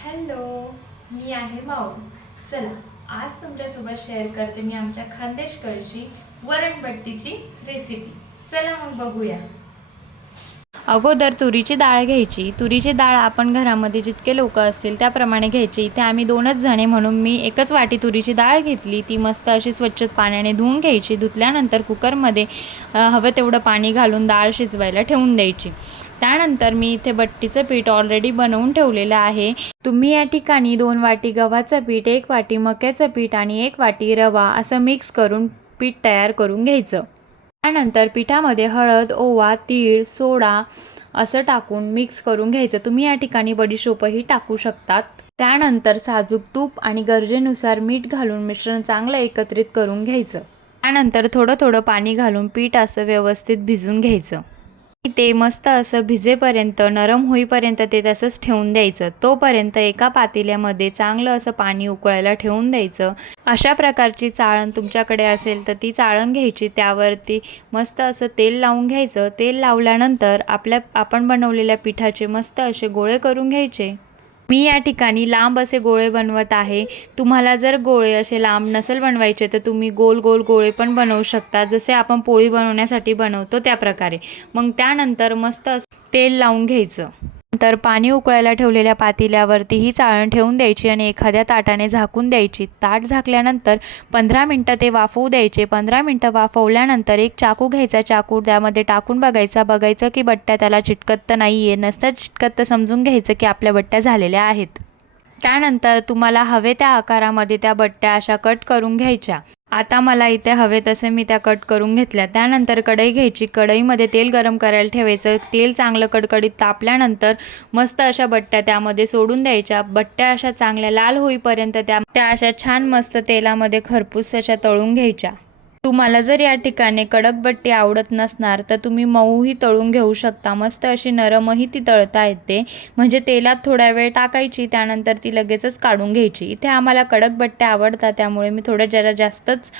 Hello, मी आहे माऊ. चला, आज तुमच्यासोबत शेअर करते मी आमच्या खानदेशकडची वरणबट्टीची रेसिपी. चला मग बघूया. अगोदर तुरीची डाळ घ्यायची. तुरीची डाळ आपण घरामध्ये जितके लोक असतील त्याप्रमाणे घ्यायची. इथे आम्ही 2च जणे म्हणून मी 1च वाटी तुरीची डाळ घेतली. ती मस्त अशी स्वच्छ पाण्याने धुवून घ्यायची. धुतल्यानंतर कुकरमध्ये हवं तेवढं पाणी घालून डाळ शिजवायला ठेवून द्यायची. त्यानंतर मी इथे बट्टीचं पीठ ऑलरेडी बनवून ठेवलेलं आहे. तुम्ही या ठिकाणी 2 वाटी गव्हाचं पीठ, 1 वाटी मक्याचं पीठ आणि 1 वाटी रवा असं मिक्स करून पीठ तयार करून घ्यायचं. त्यानंतर पिठामध्ये हळद, ओवा, तीळ, सोडा असं टाकून मिक्स करून घ्यायचं. तुम्ही या ठिकाणी बडीशोपही टाकू शकतात. त्यानंतर साजूक तूप आणि गरजेनुसार मीठ घालून मिश्रण चांगलं एकत्रित करून घ्यायचं. त्यानंतर थोडं थोडं पाणी घालून पीठ असं व्यवस्थित भिजून घ्यायचं. ते मस्त असं भिजेपर्यंत, नरम होईपर्यंत ते तसंच ठेवून द्यायचं. तोपर्यंत एका पातेल्यामध्ये चांगलं असं पाणी उकळायला ठेवून द्यायचं. अशा प्रकारची चाळण तुमच्याकडे असेल तर ती चाळण घ्यायची. त्यावरती मस्त असं तेल लावून घ्यायचं. तेल लावल्यानंतर आपण बनवलेल्या पिठाचे मस्त असे गोळे करून घ्यायचे. मी या ठिकाणी लांब असे गोळे बनवत आहे. तुम्हाला जर गोळे असे लांब नसेल बनवायचे तर तुम्ही गोल गोल गोळे पण बनवू शकता, जसे आपण पोळी बनवण्यासाठी बनवतो त्या प्रकारे. मग त्यानंतर मस्त तेल लावून घ्यायचं. नंतर पाणी उकळायला ठेवलेल्या पातेल्यावरती ही चाळण ठेवून द्यायची आणि एखाद्या ताटाने झाकून द्यायची. ताट झाकल्यानंतर 15 मिनटं ते वाफवू द्यायचे. 15 मिनटं वाफवल्यानंतर एक चाकू घ्यायचा. चाकू त्यामध्ये टाकून बघायचं की बट्ट्या त्याला चिटकत तर नाही आहे. नसतात चिटकत तर समजून घ्यायचं की आपल्या बट्ट्या झालेल्या आहेत. त्यानंतर तुम्हाला हवे त्या आकारामध्ये त्या बट्ट्या अशा कट करून घ्यायच्या. आता मला इथे हवे तसे मी त्या कट करून घेतल्या. त्यानंतर कढई घ्यायची. कढईमध्ये तेल गरम करायला ठेवायचं. तेल चांगलं कडकडीत तापल्यानंतर मस्त अशा बट्ट्या त्यामध्ये सोडून द्यायच्या. बट्ट्या अशा चांगल्या लाल होईपर्यंत त्या अशा छान मस्त तेलामध्ये खरपूस अशा तळून घ्यायच्या. तुम्हाला जर या ठिकाणी कडक बट्टी आवडत नसणार तर तुम्ही मऊही तळून घेऊ शकता. मस्त अशी नरमही ती तळता येते. म्हणजे तेलात थोडा वेळ टाकायची, त्यानंतर ती लगेचच काढून घ्यायची. इथे आम्हाला कडक बट्ट्या आवडतात त्यामुळे मी थोडं जरा जास्तच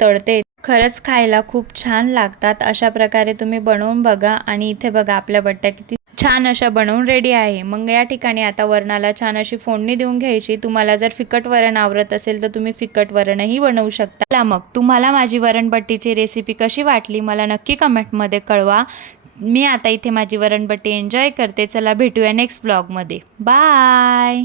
तळते. खरंच खायला खूप छान लागतात. अशा प्रकारे तुम्ही बनवून बघा. आणि इथे बघा आपल्या बट्ट्या किती छान अशा बनवून रेडी आहे. मग या ठिकाणी आता वरणाला छान अशी फोडणी देऊन घ्यायची. तुम्हाला जर फिकट वरण आवडत असेल तर तुम्ही फिकट वरणही बनवू शकता. मग तुम्हाला माझी वरणबट्टीची रेसिपी कशी वाटली मला नक्की कमेंटमध्ये कळवा. मी आता इथे माझी वरणबट्टी एन्जॉय करते. चला भेटूया नेक्स्ट ब्लॉगमध्ये. बाय.